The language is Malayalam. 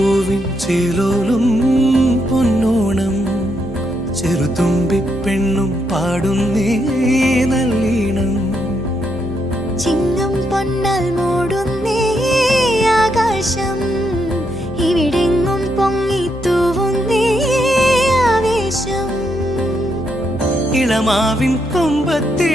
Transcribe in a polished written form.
പൂവിൻ ചേലോലും പൊന്നോണം ചെറുതുമ്പിപ്പെണ്ണും പാടുന്നേ നല്ലീണം. ചിങ്ങം പൊന്നാൽ മൂടുന്നേ ആകാശം, ഇവിടെങ്ങും പൊങ്ങിത്തൂവുന്നേ ആവേശം. ഇളമാവിൻ കൊമ്പത്തേ